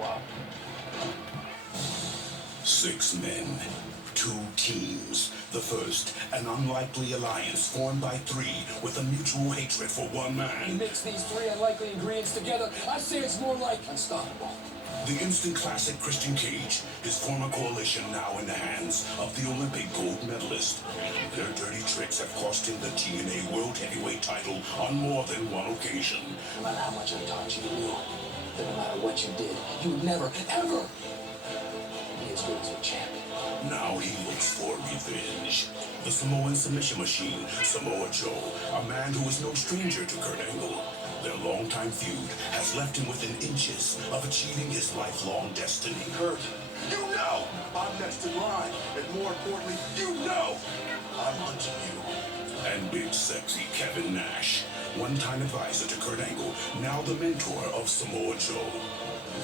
Wow. 6 men, 2 teams. The first, an unlikely alliance formed by 3 with a mutual hatred for one man. You mix these 3 unlikely ingredients together, I say it's more like unstoppable. The instant classic Christian Cage, his former coalition now in the hands of the Olympic gold medalist. Their dirty tricks have cost him the TNA World Heavyweight title on more than one occasion. No matter how much I taught you to do, that no matter what you did, you would never, ever be as good as a champion. Now he looks for revenge. The Samoan submission machine, Samoa Joe, a man who is no stranger to Kurt Angle. Their longtime feud has left him within inches of achieving his lifelong destiny. Kurt, you know I'm next in line, and more importantly, you know I'm hunting you. And big sexy Kevin Nash, one-time advisor to Kurt Angle, now the mentor of Samoa Joe.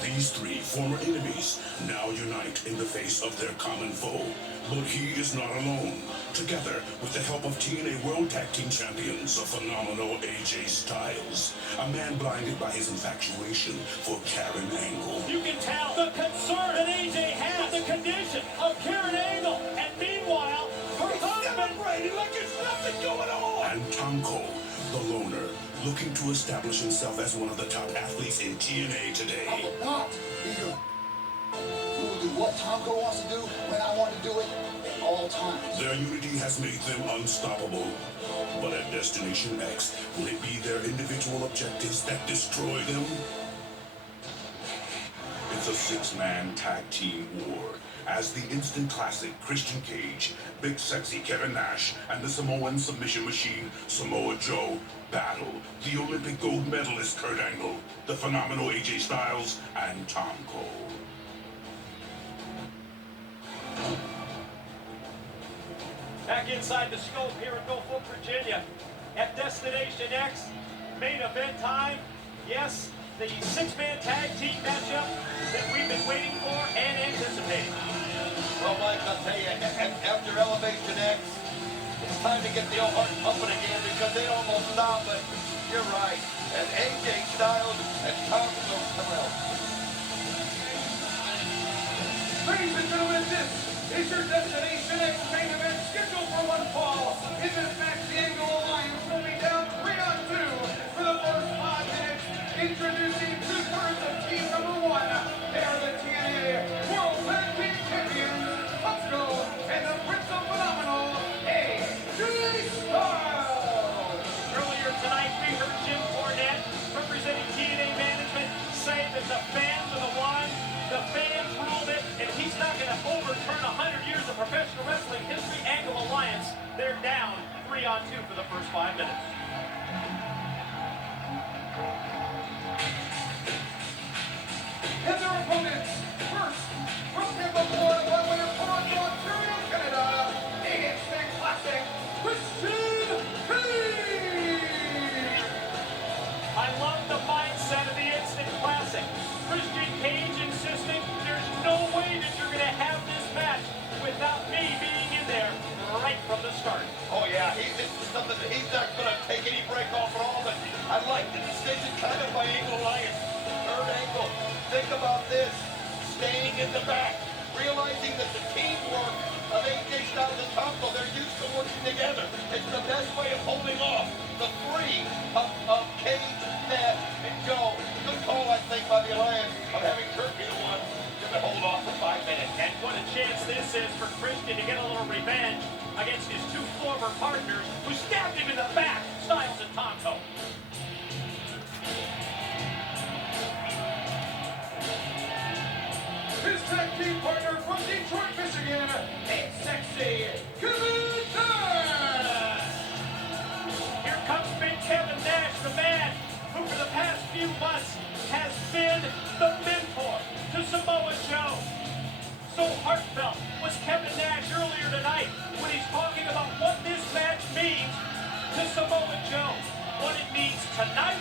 These 3 former enemies now unite in the face of their common foe. But he is not alone. Together, with the help of TNA World Tag Team Champions, a phenomenal AJ Styles, a man blinded by his infatuation for Karen Angle. You can tell the concern that AJ has with the condition of Karen Angle. And meanwhile, her husband... Celebrating like there's nothing going on! And Tomko, the loner, looking to establish himself as one of the top athletes in TNA today. I will not be your... We will do what Tomko wants to do, when I want to do it, at all times. Their unity has made them unstoppable. But at Destination X, will it be their individual objectives that destroy them? It's a 6-man tag team war, as the instant classic Christian Cage, big sexy Kevin Nash, and the Samoan submission machine, Samoa Joe, battle the Olympic gold medalist Kurt Angle, the phenomenal AJ Styles, and Tomko. Back inside the scope here in Norfolk, Virginia, at Destination X, main event time. Yes, the 6-man tag team matchup that we've been waiting for and anticipating. Well, Mike, I'll tell you, after Elevation X, it's time to get the old heart pumping again because they almost stopped, but you're right. And AJ Styles and Tomko come out. Ladies and gentlemen, this is your Destination X main event scheduled for one fall. In this match, the Angle Alliance will be down 3-on-2 for the first 5 minutes. Introducing 2/3 of team number 1. They are the TNA World Tag Team Champions, Tomko, and the Prince of Phenomenal, AJ Styles. Earlier tonight, we heard Jim Cornette, representing TNA management, say that the fans are the one, the fans ruled it, and he's not going to overturn 100 years of professional wrestling history. Angle Alliance, they're down 3-on-2 for the first 5 minutes. And their opponents, first, from Tampa, Florida, by way of Toronto, Ontario, Canada, the instant classic, Christian Cage. I love the mindset of the instant classic. Christian Cage insisting there's no way that you're going to have this match without me being in there right from the start. Oh, yeah, this is something that he's not going to take any break off at all, but I like the decision kind of by Angle Alliance. Kurt Angle, think about this, staying in the back, realizing that the teamwork of AJ Styles and Tomko, they're used to working together. It's the best way of holding off the 3 of Cage, Nash, and Joe. Good call, I think, by the Alliance of having Kurt be the one to hold off for 5 minutes. And what a chance this is for Christian to get a little revenge against his 2 former partners who stabbed him in the back, Styles and Tomko. His tag team partner from Detroit, Michigan, Big Sexy Kevin Nash. Here comes Big Kevin Nash, the man who for the past few months has been the mentor to Samoa Joe. So heartfelt was Kevin Nash earlier tonight when he's talking about what this match means to Samoa Joe, what it means tonight,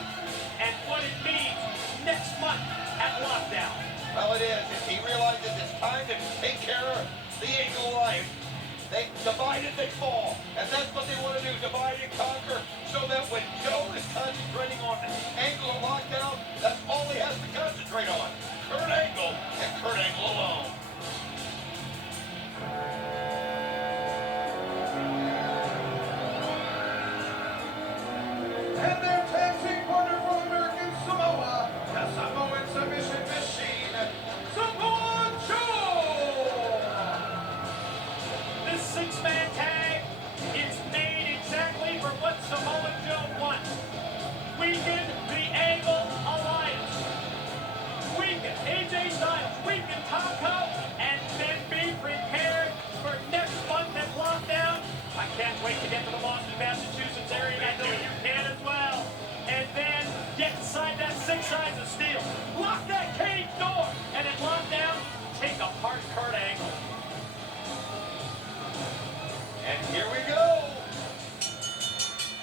and what it means next month at Lockdown. Well, it is. He realizes it's time to take care of the Angle Alliance. They divide and they fall. And that's what they want to do, divide and conquer, so that when Joe is concentrating on Angle and Lockdown, that's all he has to concentrate on. Kurt Angle weekend, Tomko, and then be prepared for next month at lockdown. I can't wait to get to the Boston, Massachusetts area. I know you can as well. And then get inside that 6 sides of steel. Lock that cage door. And at lockdown, take apart Kurt Angle. And here we go.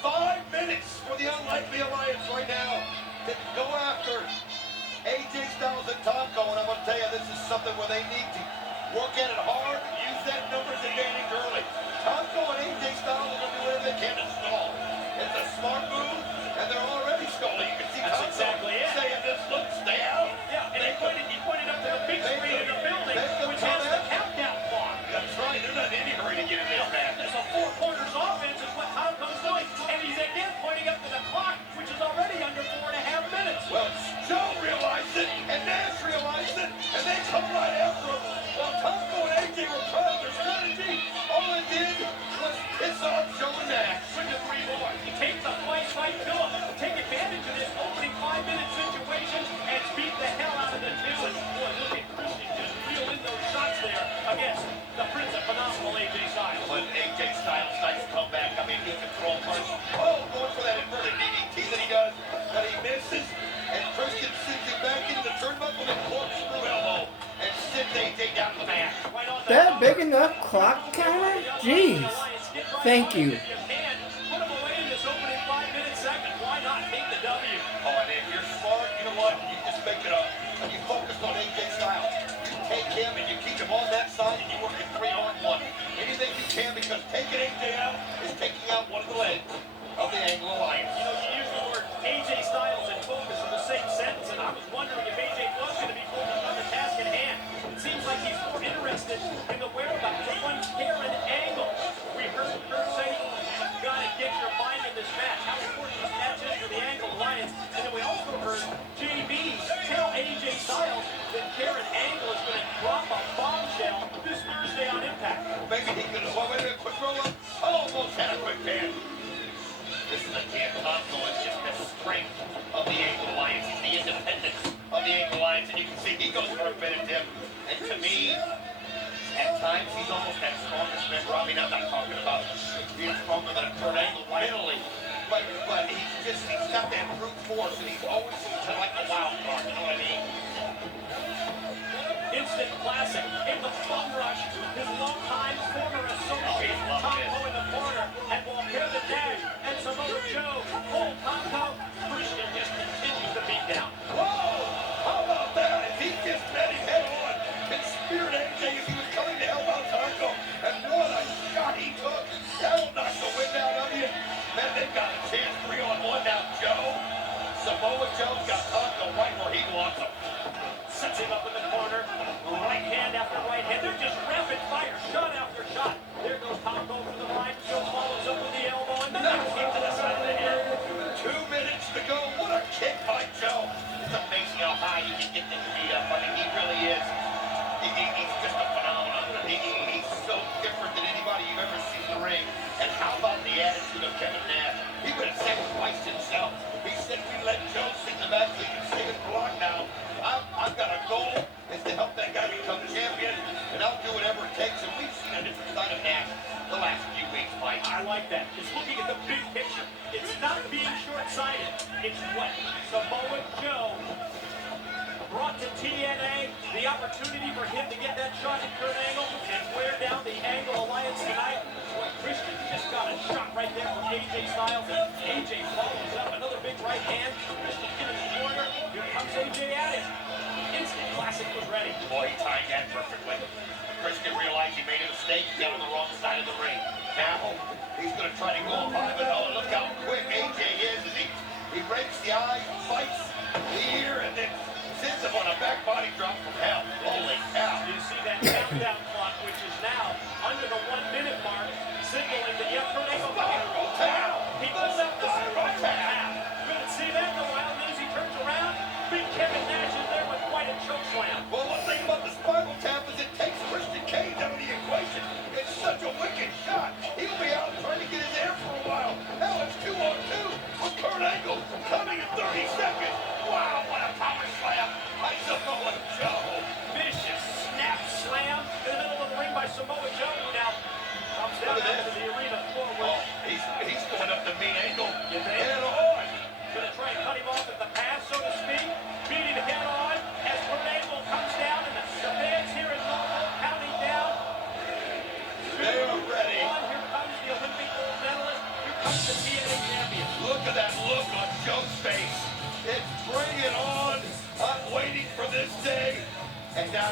5 minutes for the Unlikely Alliance right now to go after AJ Styles and Tomko. And I'm going to tell you, this is something where they need to work at it hard, use that numbers advantage early. Tomko and AJ Styles are going to do whatever they can to stall. It's a smart move, and they're already stalling. You can see That's Tomko exactly it. saying this, look, stay out. Yeah, and he pointed up to the big screen in the building, which has the countdown clock. That's right, they're not in any hurry to get in this match. There's a four corners offense is what Tomko's doing. And he's again pointing up to the clock, which is already under 4.5 minutes. Well, Joe realized it, and Nash realized it, and they come right after him. While Tomko and AJ were proud of their strategy, all it did was piss off Joe and Nash. Swing to 3 more. Take the fight to him. Take advantage of this opening 5-minute situation and beat the hell out of the two. And boy, look at Christian just reel in those shots there against the Prince of Phenomenal AJ Styles. But AJ Styles, nice comeback. I mean, he can throw a punch. Oh, going for that inverted DDT that he does, but he misses. And Christian sends him back into the turnbuckle and corkscrew elbow and sends AJ down the mat. Right on That big enough clock counter? Jeez. Thank you. Put him away in this opening 5-minute segment. Why not take the W? Oh, and if you're smart, you know what? You just make it up. And you focus on AJ Styles. You take him and you keep him on that side and you work it 3-on-1. Anything you can, because taking AJ out is taking out one of the legs of the Angle Alliance. You know, you use the word AJ Styles and focus in the same sentence, and I was wondering if AJ was going to be focused on the task at hand. It seems like he's more interested in the whereabouts of one Karen Angle. We heard Kurt say, you've got to get your mind in this match. How important this match is for the Angle Alliance. And then we also heard JB tell AJ Styles that Karen Angle is going to drop a bombshell this Thursday on Impact. Maybe he could have, wait a minute, quick roll up. Almost had a quick pan. This is again, Tomko is just the strength of the Angle Alliance. He's the independence of the Angle Alliance, and you can see he goes for a minute, Tim. And to me, at times he's almost that strongest member. I mean, I'm not talking about being stronger than a Kurt Angle mentally, but he's got that brute force, and he's always kind of like a wild card. You know what I mean? Instant classic in the bum rush. His longtime former associate, Tomko in the corner, and while Kevin Nash and Samoa Joe hold Tomko, Christian just continues to beat down. Whoa! How about that? If he just met him head on and speared AJ as he was coming to help out Tomko, and what a shot he took! That'll knock the wind out of you. Man, they've got a chance 3-on-1 now, Joe. Samoa Joe's got Tomko right where he wants him. Sets him up in the corner, right hand after right hand. They're just rapid fire, shot after shot. There goes Tomko for the right. Joe follows up with the elbow, and then a kick to the side of the head. 2 minutes to go. What a kick by Joe. It's amazing how high you can get this beat up. I mean, he really is. He's just a phenomenon. He's so different than anybody you've ever seen in the ring. And how about the attitude of Kevin Nash? He would have sacrificed himself. He said, we let Joe sit in the back so he can save his block now. I've got a goal, is to help that guy become champion, and I'll do whatever it takes. And we've seen a different side of Nash the last few weeks, Mike. I like that. It's looking at the big picture. It's not being short-sighted. It's what Samoa Joe brought to TNA, the opportunity for him to get that shot at Kurt Angle and wear down the Angle Alliance tonight. Well, Christian just got a shot right there from AJ Styles, and AJ follows up another big right hand. Christian into the corner. Here comes AJ at it. Instant classic was ready. Boy, he timed that perfectly. Christian realized he made a mistake. He got on the wrong side of the ring. Now, he's going to try to go up on him, and oh, look how quick AJ is. As he rakes the eye, fights the ear, and then sends him on a back body drop from hell. Holy cow. You see that countdown clock, which is now under the 1-minute mark, signaling that Kurt Angle Spiral tap. He pulls out the spiral tap. We didn't see that in a while. And then as he turns around, big Kevin Nash is there with quite a choke slam. Well, one thing about the spiral tap is it takes Christian Cage out of the equation. It's such a wicked shot. He'll be out trying to get his air for a while. Now it's 2-on-2 with Kurt Angle coming in 30 seconds. Wow, what a power slam by Samoa Joe. Vicious.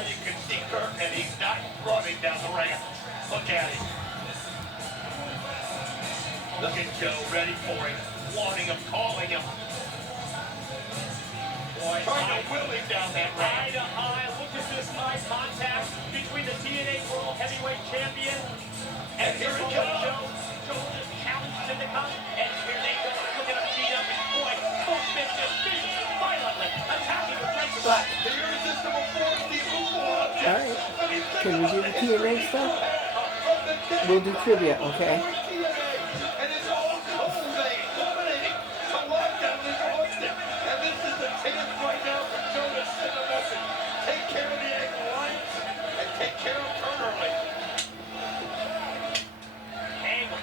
you can see Kurt, and he's not running down the ramp. Look at him. Look at Joe, ready for him, wanting him, calling him. Boy, trying to will him down that ramp. Eye to eye. Look at this eye contact between the TNA World Heavyweight Champion and here he Samoa comes. Joe. Joe just challenges him to come, and here they go. Look at him beat up, and boy, both men just viciously, violently attacking the right But, The irresistible force, the immovable object. alright. I mean, think Can we do about the history TNA you stuff? have from the day We'll do trivia, okay? TNA, and it's all culminating, culminating to lockdown in Austin. And this is the chance right now for Joe to send a message. Take care of the Angle Alliance and take care of Kurt Early. Angle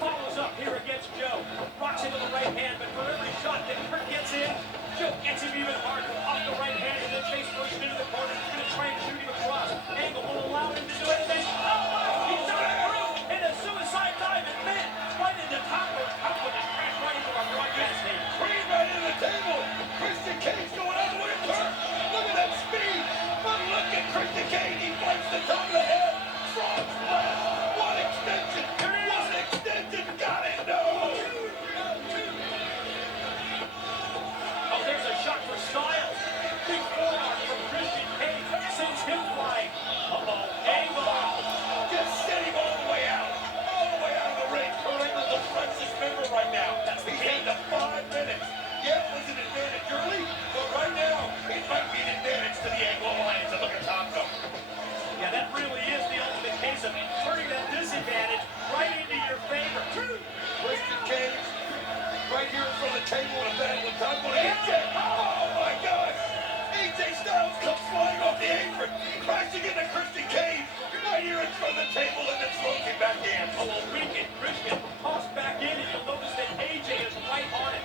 follows up here against Joe. Rocks into the right hand, but for every shot that Kurt gets in, Joe gets him even harder off the right hand, and then Chase pushed into the corner. He's going to try and shoot him across. Angle won't allow him to do it, and then, he's out through, and a suicide dive, and man, right into Tomko. Tomko just crashed right into our broadcast tape. Green right in the table. Christian Cage going all the way to Kurt. Look at that speed. But look at Christian Cage. He bites the top of the head. Frog splash. One extension. One extension. Got it. No. Oh, there's a shot for Styles. Big forearm from Christian Cage. Sends him flying. Angle. Just send him all the way out. All the way out of the ring. Kurt Angle's the freshest member right now. He's had the 5 minutes. Yeah, it was an advantage early, but right now, it might be an advantage to the Angle Alliance. And look at Tomko. Yeah, that really is the ultimate case of turning that disadvantage right into your favor. Christian Cage, right here in front of the table in a battle with Tomko. AJ, oh my God! AJ Styles comes flying off the apron, crashing into Christian Cage, right here in front of the table, and then throws him back in. Oh, well, weakened Christian tossed back in, and you'll notice that AJ is right on it.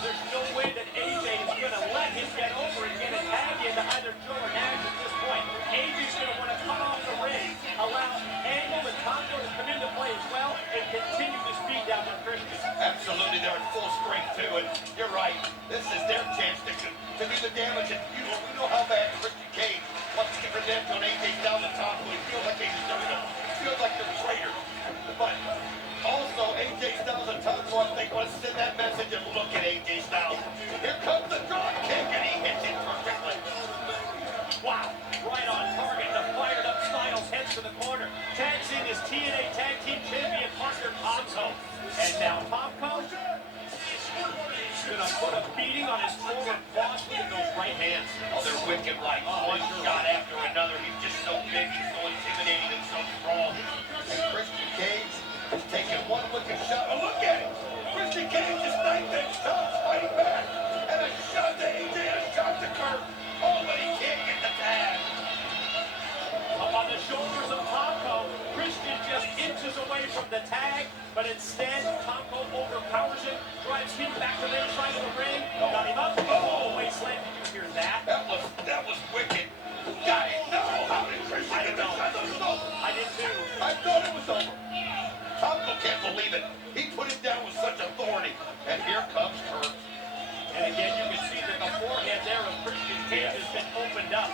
There's no way that AJ is going to let him get over and get a tag into either Joe or Nash at this point. AJ's going to want to cut off the ring, allow Angle and Tomko to come into play as well, and continue to speed down their Christian. Absolutely, they're in full strength too, and you're right. This is their chance to do the damage, and we know how bad Christian Cage wants to get revenge on AJ Styles and Tomko. He feels like he's doing it. He feels like they're traitors. But also, AJ Styles and Tomko, I think, want to send that message and look at AJ Styles. Here comes the drop kick, and he hits it perfectly. Wow, right on target. The fired up Styles heads to the corner. Tags in his TNA Tag Team Champion partner Tomko. And now Tomko gonna put a beating on his former boss with those right hands. Oh, they're wicked right. One shot after another. He's just so big, he's so intimidating, and so strong. And Christian Cage is taking one wicked shot. Oh, look at him! Christian Cage is 9-inch tops fighting back. And a shot to AJ and a shot to Kurt. Oh, but he can't get the tag. Up on the shoulders of Tomko, Christian just inches away from the tag, but instead Tomko overpowers him, drives him back to the inside of the ring, got him up, oh, wasteland. Did you hear that? That was wicked. Got it. No, how did Christian I get don't the know. shot? It was over. I did too. I thought it was over. Tomko can't believe it. He put him down with such authority. And here comes Kurt. And again, you can see that the forehead there of Christian Cage has been opened up.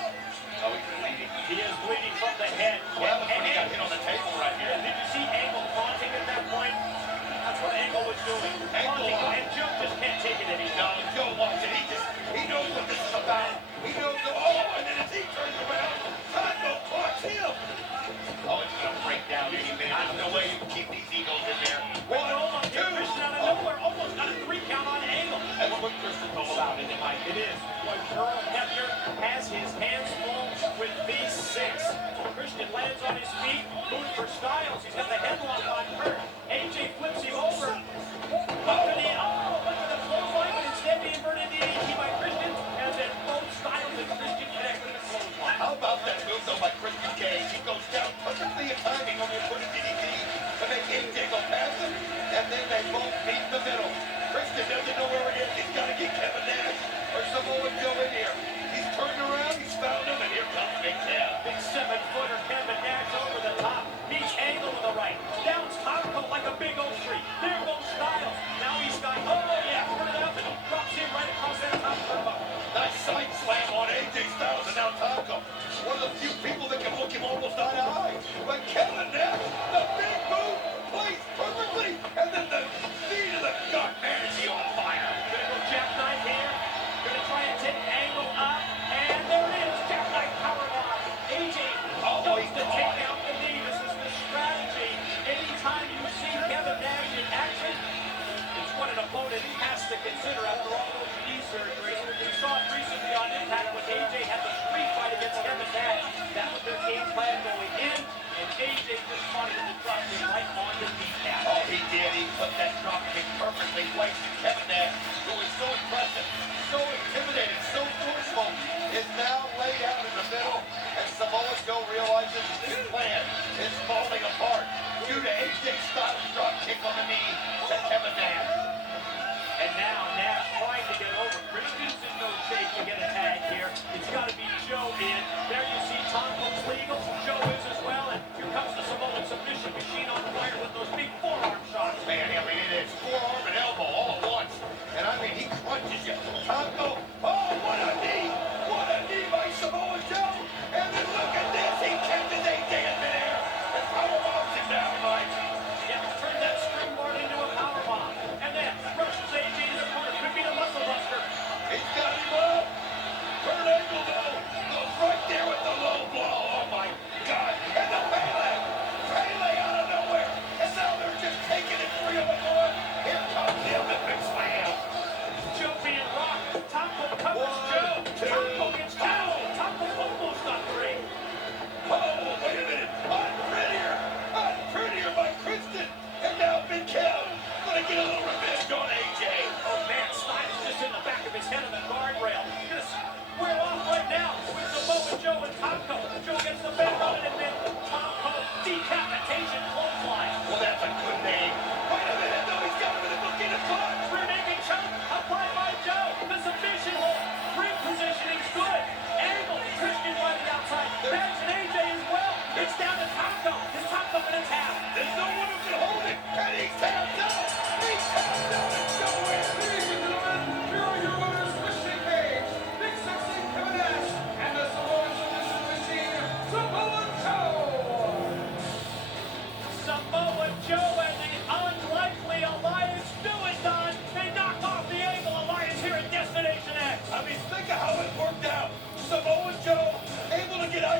Oh, he's bleeding. He is bleeding from the head. Well, that's when he got hit on the table right here. Did you see Angle taunting at that point? That's what Angle was doing. Taunting, and Joe just can't take it anymore. No, Joe wants it. He knows what this is about. He knows the, oh, and then as he turns around, Tomko clocks him. Oh, it's going to break down any minute. There's no way you can keep these egos in there. One, two. Christian out of nowhere almost got a 3 count on Angle. That's what Christian's all about, isn't it, Mike? It is. Boy, Earl Hebner has his hands full with these 6. Christian lands on his feet, moving for Styles. He's got the headlock on Kurt. AJ flips him over. Up to the, look at the clothesline, but instead being burned into DDT by Christian. And then both Styles and Christian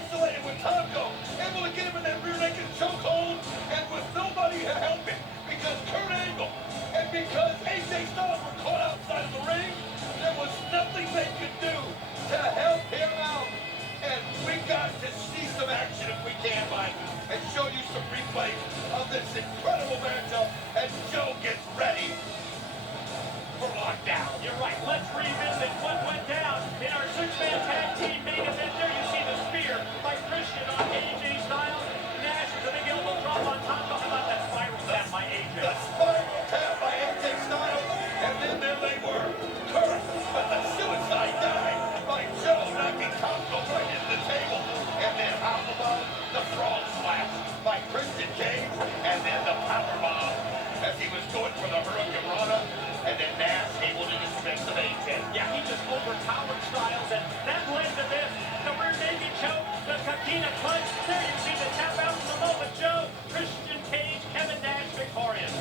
isolated with Tomko, able to get him in that rear naked chokehold, and with nobody to help him, because Kurt Angle and because AJ Styles were caught outside of the ring, there was nothing they could do to help him out. And we got to see some action if we can, Mike, and show you some replays of this incredible matchup as Joe gets ready for lockdown. You're right. Let's revisit what went down in our six-man tag team main event. There you see the spear by Christian on AJ Styles. Nash with a big elbow drop on top. How about that spiral tap by AJ? The spiral tap by AJ Styles, and then there they were. Kurt with the suicide dive by Joe, knocking Tomko right into the table. And then how about the frog splash by Christian Cage, and then the powerbomb as he was going for the Hurricane Rana, and then Nash able to dismiss of AJ. Yeah, he just overpowered Styles, and that led to this. The rear naked choke, the Kakina punch. There you see the tap out from Samoa Joe. Christian Cage, Kevin Nash victorious.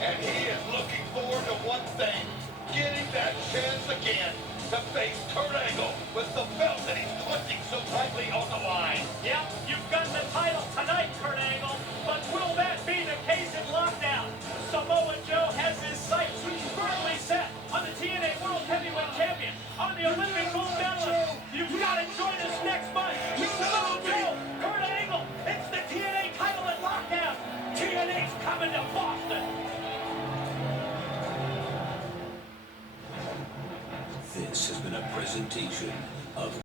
And he is looking forward to one thing, getting that chance again to face Kurt Angle with the belt that he's clutching so tightly on the line. Yep, you've got the title tonight, Kurt Angle, but will that be the case in lockdown? Samoa Joe has his sights firmly set on the TNA World Heavyweight Champion, on the Olympic gold medalist. You've got to join us next month. Samoa Joe, Kurt Angle, it's the TNA title in lockdown. TNA's coming to Boston. This has been a presentation of